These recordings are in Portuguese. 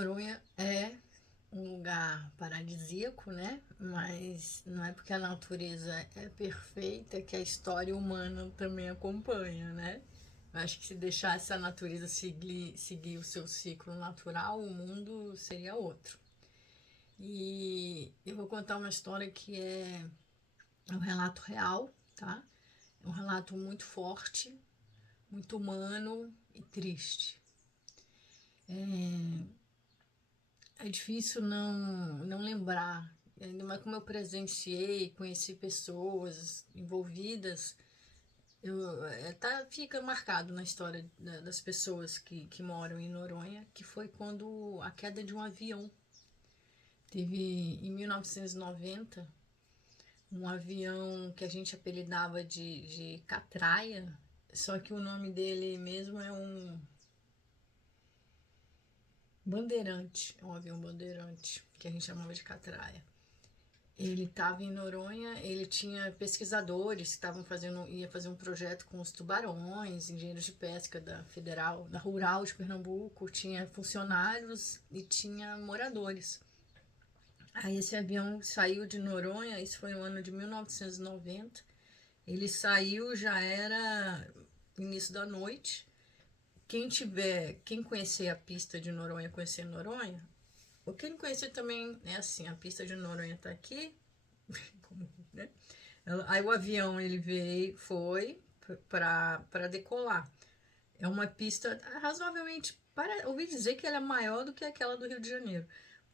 Noronha é um lugar paradisíaco, né? Mas não é porque a natureza é perfeita que a história humana também acompanha, né? Eu acho que se deixasse a natureza seguir o seu ciclo natural, o mundo seria outro. E eu vou contar uma história que é um relato real, tá? É um relato muito forte, muito humano e triste. É difícil não lembrar, ainda mais como eu presenciei, conheci pessoas envolvidas, fica marcado na história das pessoas que moram em Noronha, que foi quando a queda de um avião. Teve em 1990 um avião que a gente apelidava de Catraia, só que o nome dele mesmo é um bandeirante, é um avião bandeirante, que a gente chamava de Catraia. Ele estava em Noronha, ele tinha pesquisadores que ia fazer um projeto com os tubarões, engenheiros de pesca da Federal, da Rural de Pernambuco, tinha funcionários e tinha moradores. Aí esse avião saiu de Noronha, isso foi no ano de 1990. Ele saiu, já era início da noite. Quem conhecer a pista de Noronha, conhecer Noronha, ou quem conhecer também é assim, a pista de Noronha tá aqui, né? Aí o avião ele foi para decolar. É uma pista razoavelmente, ouvi dizer que ela é maior do que aquela do Rio de Janeiro.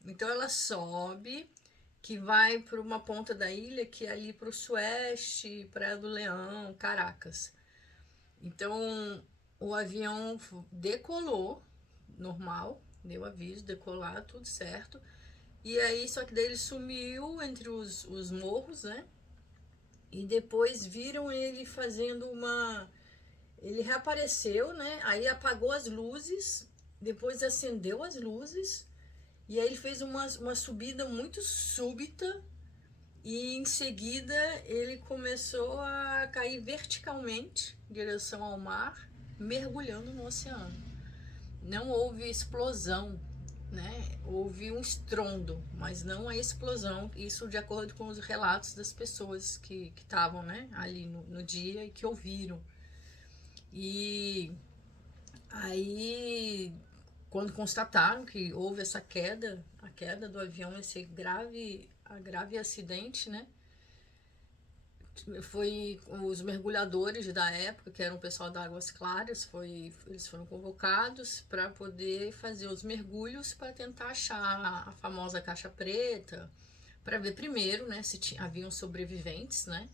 Então ela sobe, que vai para uma ponta da ilha, que é ali para o Sueste, Praia do Leão, Caracas. Então o avião decolou, normal, deu aviso, decolar, tudo certo. E aí, só que daí ele sumiu entre os morros, né? E depois viram ele fazendo uma. Ele reapareceu, né? Aí apagou as luzes, depois acendeu as luzes, e aí ele fez uma subida muito súbita, e em seguida ele começou a cair verticalmente em direção ao mar, mergulhando no oceano. Não houve explosão, né? Houve um estrondo, mas não a explosão. Isso de acordo com os relatos das pessoas que estavam, né, ali no dia e que ouviram. E aí, quando constataram que houve essa queda, a queda do avião, esse grave acidente, né? Foi os mergulhadores da época, que eram o pessoal da Águas Claras, eles foram convocados para poder fazer os mergulhos para tentar achar a famosa caixa preta, para ver primeiro, né, se haviam sobreviventes, né?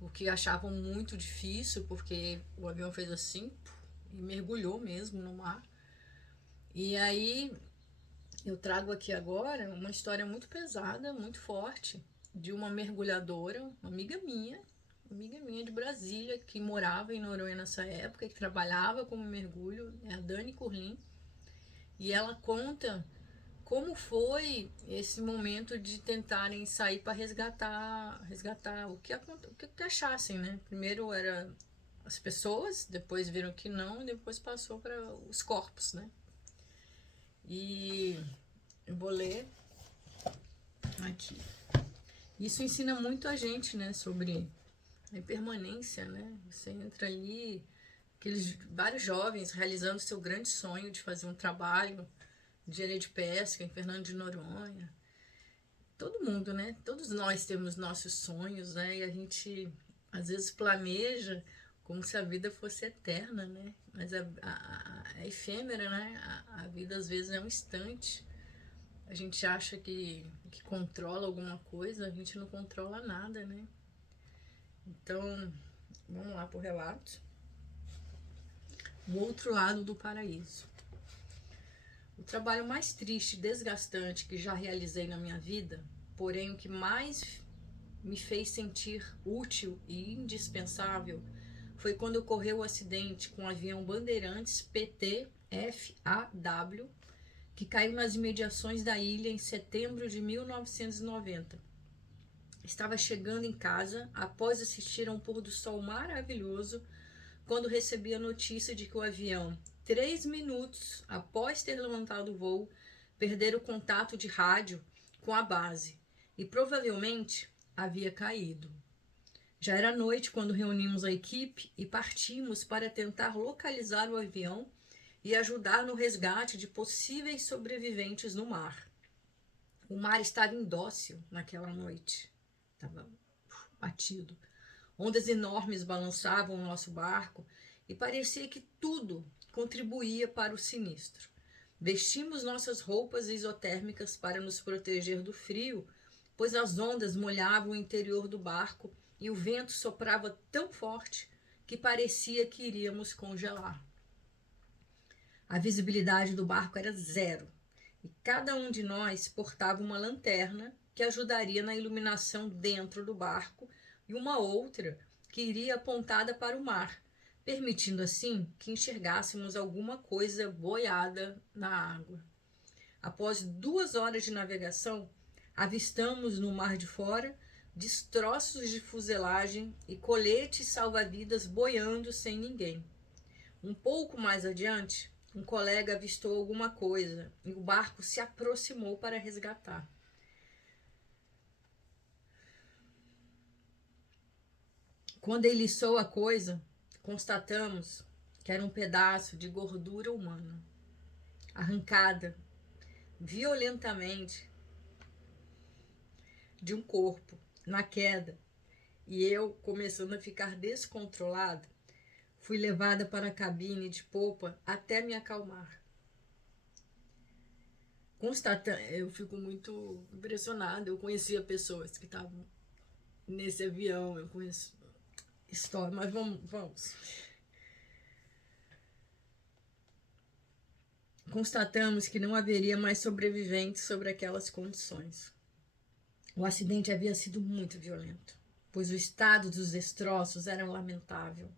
O que achavam muito difícil, porque o avião fez assim e mergulhou mesmo no mar. E aí eu trago aqui agora uma história muito pesada, muito forte, de uma mergulhadora, uma amiga minha de Brasília, que morava em Noronha nessa época, que trabalhava como mergulho, é a Dani Curlin, e ela conta como foi esse momento de tentarem sair para resgatar o que achassem, né? Primeiro era as pessoas, depois viram que não, e depois passou para os corpos, né? E eu vou ler aqui. Isso ensina muito a gente, né, sobre a impermanência, né? Você entra ali, vários jovens realizando seu grande sonho de fazer um trabalho de área de pesca em Fernando de Noronha. Todo mundo, né? Todos nós temos nossos sonhos, né? E a gente às vezes planeja como se a vida fosse eterna, né? Mas é efêmera, né? A vida às vezes é um instante. A gente acha que controla alguma coisa, a gente não controla nada, né? Então, vamos lá pro relato. O outro lado do paraíso. O trabalho mais triste e desgastante que já realizei na minha vida, porém o que mais me fez sentir útil e indispensável, foi quando ocorreu o acidente com o avião Bandeirantes PT-FAW, que caiu nas imediações da ilha em setembro de 1990. Estava chegando em casa após assistir a um pôr do sol maravilhoso, quando recebi a notícia de que o avião, 3 minutos após ter levantado o voo, perdera o contato de rádio com a base e provavelmente havia caído. Já era noite quando reunimos a equipe e partimos para tentar localizar o avião e ajudar no resgate de possíveis sobreviventes no mar. O mar estava indócil naquela noite, estava batido. Ondas enormes balançavam o nosso barco e parecia que tudo contribuía para o sinistro. Vestimos nossas roupas isotérmicas para nos proteger do frio, pois as ondas molhavam o interior do barco e o vento soprava tão forte que parecia que iríamos congelar. A visibilidade do barco era zero e cada um de nós portava uma lanterna que ajudaria na iluminação dentro do barco e uma outra que iria apontada para o mar, permitindo assim que enxergássemos alguma coisa boiada na água. Após 2 horas de navegação, avistamos no mar de fora destroços de fuselagem e coletes salva-vidas boiando sem ninguém. Um pouco mais adiante, um colega avistou alguma coisa e o barco se aproximou para resgatar. Quando ele içou a coisa, constatamos que era um pedaço de gordura humana, arrancada violentamente de um corpo na queda, e eu, começando a ficar descontrolada, fui levada para a cabine de popa até me acalmar. Eu fico muito impressionada. Eu conhecia pessoas que estavam nesse avião, eu conheço história, mas vamos. Constatamos que não haveria mais sobreviventes sobre aquelas condições. O acidente havia sido muito violento, pois o estado dos destroços era lamentável.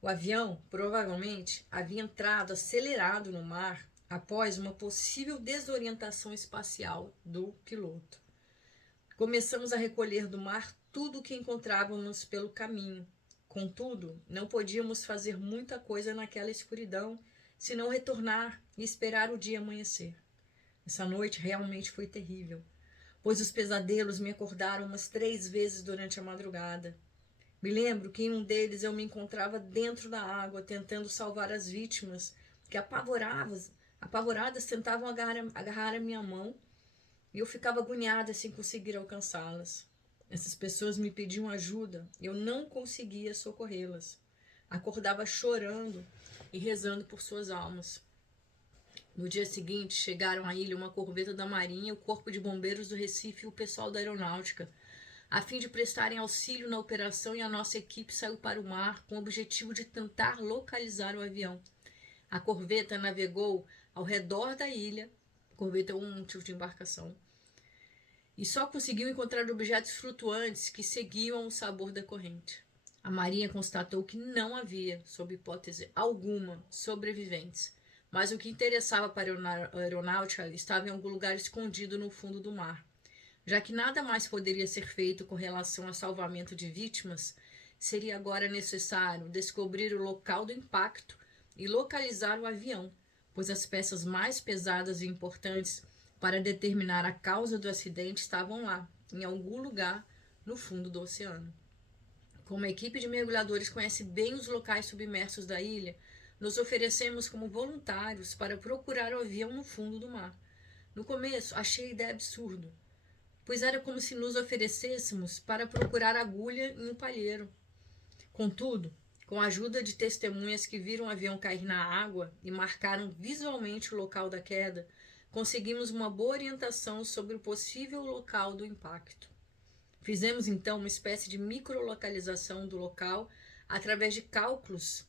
O avião provavelmente havia entrado acelerado no mar após uma possível desorientação espacial do piloto. Começamos a recolher do mar tudo o que encontrávamos pelo caminho. Contudo, não podíamos fazer muita coisa naquela escuridão, senão retornar e esperar o dia amanhecer. Essa noite realmente foi terrível, pois os pesadelos me acordaram umas 3 vezes durante a madrugada. Me lembro que em um deles eu me encontrava dentro da água, tentando salvar as vítimas, que apavoradas tentavam agarrar a minha mão, e eu ficava agoniada sem conseguir alcançá-las. Essas pessoas me pediam ajuda e eu não conseguia socorrê-las. Acordava chorando e rezando por suas almas. No dia seguinte, chegaram à ilha uma corveta da Marinha, o Corpo de Bombeiros do Recife e o pessoal da Aeronáutica, a fim de prestarem auxílio na operação, e a nossa equipe saiu para o mar com o objetivo de tentar localizar o avião. A corveta navegou ao redor da ilha, corveta é um tipo de embarcação, e só conseguiu encontrar objetos flutuantes que seguiam o sabor da corrente. A Marinha constatou que não havia, sob hipótese alguma, sobreviventes, mas o que interessava para a aeronáutica estava em algum lugar escondido no fundo do mar. Já que nada mais poderia ser feito com relação ao salvamento de vítimas, seria agora necessário descobrir o local do impacto e localizar o avião, pois as peças mais pesadas e importantes para determinar a causa do acidente estavam lá, em algum lugar no fundo do oceano. Como a equipe de mergulhadores conhece bem os locais submersos da ilha, nos oferecemos como voluntários para procurar o avião no fundo do mar. No começo, achei a ideia absurda, pois era como se nos oferecêssemos para procurar agulha em um palheiro. Contudo, com a ajuda de testemunhas que viram o avião cair na água e marcaram visualmente o local da queda, conseguimos uma boa orientação sobre o possível local do impacto. Fizemos então uma espécie de microlocalização do local através de cálculos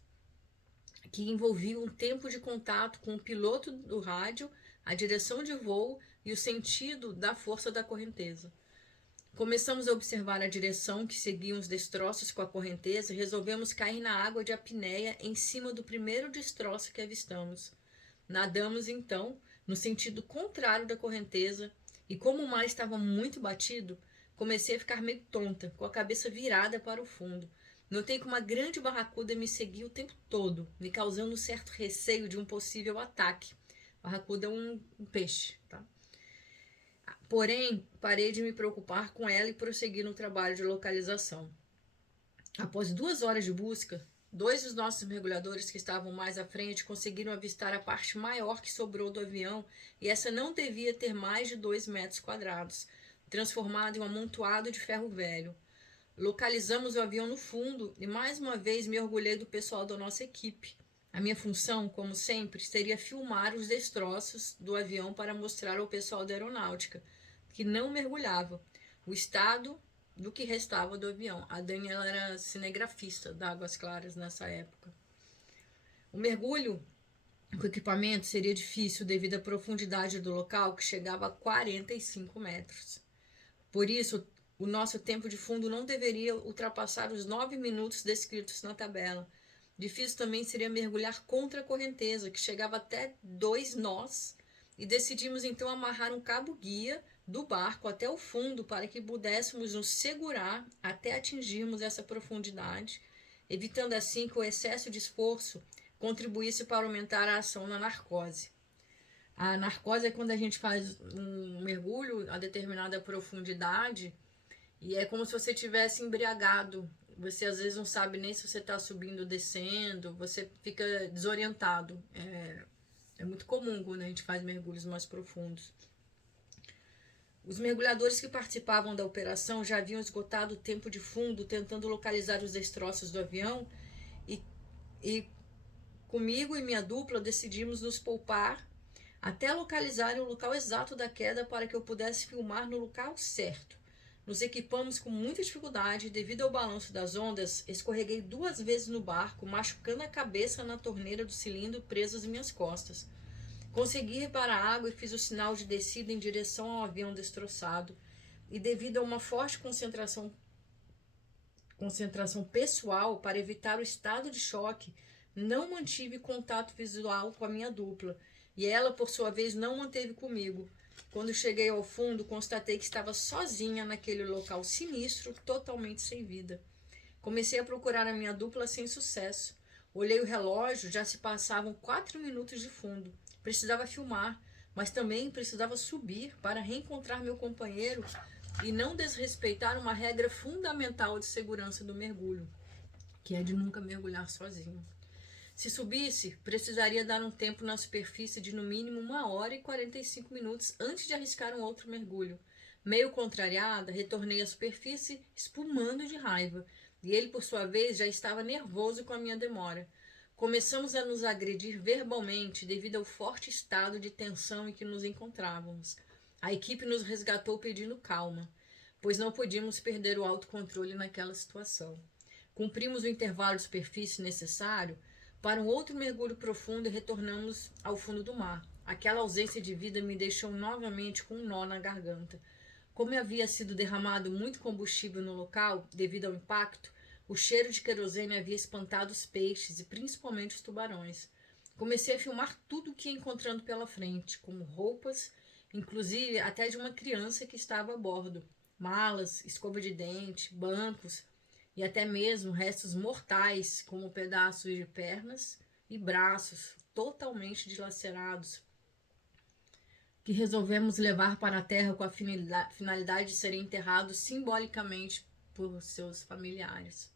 que envolviam o tempo de contato com o piloto do rádio, a direção de voo e o sentido da força da correnteza. Começamos a observar a direção que seguiam os destroços com a correnteza e resolvemos cair na água de apneia em cima do primeiro destroço que avistamos. Nadamos então no sentido contrário da correnteza e, como o mar estava muito batido, comecei a ficar meio tonta, com a cabeça virada para o fundo. Notei que uma grande barracuda me seguia o tempo todo, me causando um certo receio de um possível ataque, Barracuda é um peixe, tá? Porém, parei de me preocupar com ela e prossegui no trabalho de localização. Após 2 horas de busca, 2 dos nossos mergulhadores que estavam mais à frente conseguiram avistar a parte maior que sobrou do avião, e essa não devia ter mais de 2 metros quadrados, transformado em um amontoado de ferro velho. Localizamos o avião no fundo e mais uma vez me orgulhei do pessoal da nossa equipe. A minha função, como sempre, seria filmar os destroços do avião para mostrar ao pessoal da aeronáutica, que não mergulhava, o estado do que restava do avião. A Daniela era cinegrafista da Águas Claras nessa época. O mergulho com equipamento seria difícil devido à profundidade do local, que chegava a 45 metros. Por isso, o nosso tempo de fundo não deveria ultrapassar os 9 minutos descritos na tabela. Difícil também seria mergulhar contra a correnteza, que chegava até 2 nós, e decidimos então amarrar um cabo-guia do barco até o fundo para que pudéssemos nos segurar até atingirmos essa profundidade, evitando assim que o excesso de esforço contribuísse para aumentar a ação na narcose. A narcose é quando a gente faz um mergulho a determinada profundidade e é como se você tivesse embriagado. Você às vezes não sabe nem se você está subindo ou descendo, você fica desorientado. É muito comum quando a gente faz mergulhos mais profundos. Os mergulhadores que participavam da operação já haviam esgotado o tempo de fundo tentando localizar os destroços do avião e comigo e minha dupla decidimos nos poupar até localizar o local exato da queda para que eu pudesse filmar no local certo. Nos equipamos com muita dificuldade, devido ao balanço das ondas, escorreguei 2 vezes no barco, machucando a cabeça na torneira do cilindro presa às minhas costas. Consegui ir para a água e fiz o sinal de descida em direção ao avião destroçado, e devido a uma forte concentração pessoal para evitar o estado de choque, não mantive contato visual com a minha dupla, e ela, por sua vez, não manteve comigo. Quando cheguei ao fundo, constatei que estava sozinha naquele local sinistro, totalmente sem vida. Comecei a procurar a minha dupla sem sucesso. Olhei o relógio, já se passavam 4 minutos de fundo. Precisava filmar, mas também precisava subir para reencontrar meu companheiro e não desrespeitar uma regra fundamental de segurança do mergulho, que é de nunca mergulhar sozinho. Se subisse, precisaria dar um tempo na superfície de no mínimo 1 hora e 45 minutos antes de arriscar um outro mergulho. Meio contrariada, retornei à superfície, espumando de raiva, e ele, por sua vez, já estava nervoso com a minha demora. Começamos a nos agredir verbalmente devido ao forte estado de tensão em que nos encontrávamos. A equipe nos resgatou pedindo calma, pois não podíamos perder o autocontrole naquela situação. Cumprimos o intervalo de superfície necessário para um outro mergulho profundo e retornamos ao fundo do mar. Aquela ausência de vida me deixou novamente com um nó na garganta. Como havia sido derramado muito combustível no local, devido ao impacto, o cheiro de querosene havia espantado os peixes e principalmente os tubarões. Comecei a filmar tudo o que ia encontrando pela frente, como roupas, inclusive até de uma criança que estava a bordo, malas, escova de dente, bancos e até mesmo restos mortais, como pedaços de pernas e braços totalmente dilacerados, que resolvemos levar para a terra com a finalidade de serem enterrados simbolicamente por seus familiares.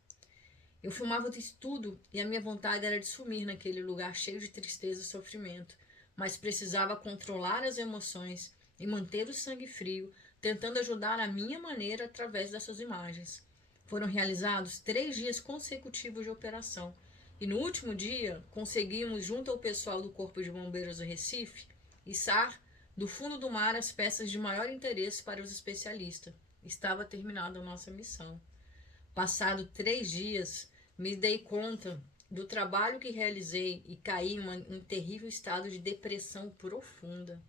Eu filmava tudo e a minha vontade era de sumir naquele lugar cheio de tristeza e sofrimento, mas precisava controlar as emoções e manter o sangue frio, tentando ajudar à minha maneira através dessas imagens. Foram realizados 3 dias consecutivos de operação, e no último dia conseguimos, junto ao pessoal do Corpo de Bombeiros do Recife, içar do fundo do mar as peças de maior interesse para os especialistas. Estava terminada a nossa missão. Passado 3 dias, me dei conta do trabalho que realizei e caí em um terrível estado de depressão profunda,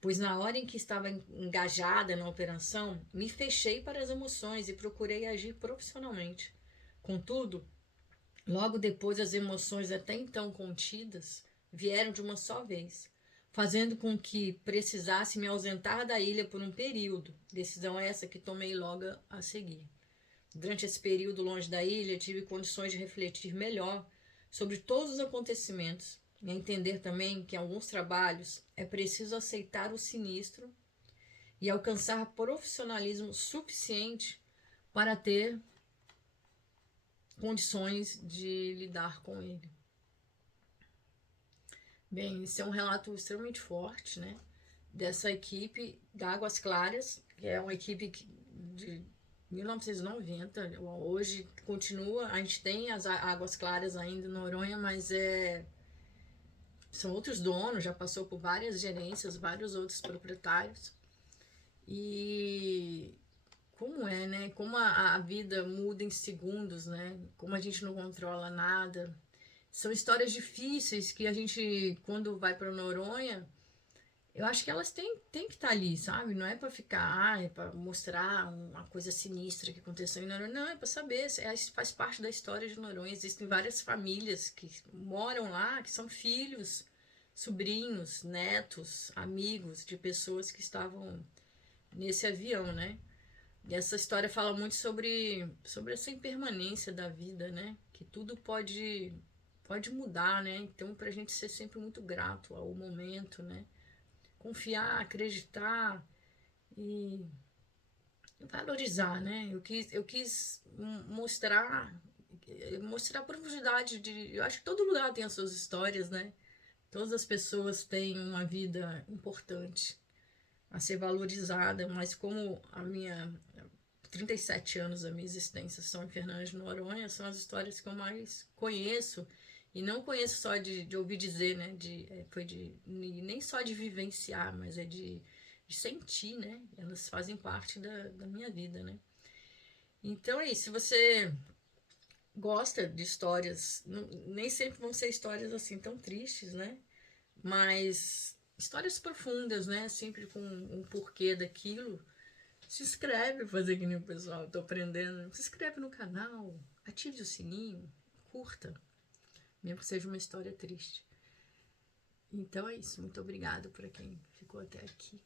pois na hora em que estava engajada na operação, me fechei para as emoções e procurei agir profissionalmente. Contudo, logo depois as emoções até então contidas vieram de uma só vez, fazendo com que precisasse me ausentar da ilha por um período, decisão essa que tomei logo a seguir. Durante esse período longe da ilha, tive condições de refletir melhor sobre todos os acontecimentos E entender também que em alguns trabalhos é preciso aceitar o sinistro e alcançar profissionalismo suficiente para ter condições de lidar com ele. Bem, esse é um relato extremamente forte, né? Dessa equipe da Águas Claras, que é uma equipe de 1990, hoje continua, a gente tem as Águas Claras ainda em Noronha, mas são outros donos, já passou por várias gerências, vários outros proprietários. E como é, né? Como a vida muda em segundos, né? Como a gente não controla nada. São histórias difíceis que a gente, quando vai para Noronha, eu acho que elas têm que estar ali, sabe? Não é para ficar, é para mostrar uma coisa sinistra que aconteceu em Noronha. Não, é para saber, faz parte da história de Noronha. Existem várias famílias que moram lá, que são filhos, sobrinhos, netos, amigos de pessoas que estavam nesse avião, né? E essa história fala muito sobre essa impermanência da vida, né? Que tudo pode mudar, né? Então, pra gente ser sempre muito grato ao momento, né? Confiar, acreditar e valorizar, né? Eu quis mostrar a profundidade de. Eu acho que todo lugar tem as suas histórias, né? Todas as pessoas têm uma vida importante a ser valorizada, mas como a minha 37 anos da minha existência são em Fernando de Noronha, são as histórias que eu mais conheço. E não conheço só de ouvir dizer, né? Nem só de vivenciar, mas de sentir, né? Elas fazem parte da minha vida, né? Então é isso. Se você gosta de histórias, nem sempre vão ser histórias assim tão tristes, né? Mas histórias profundas, né? Sempre com um porquê daquilo. Se inscreve, fazer que nem o pessoal, tô aprendendo. Se inscreve no canal, ative o sininho, curta, mesmo que seja uma história triste. Então é isso, muito obrigada para quem ficou até aqui.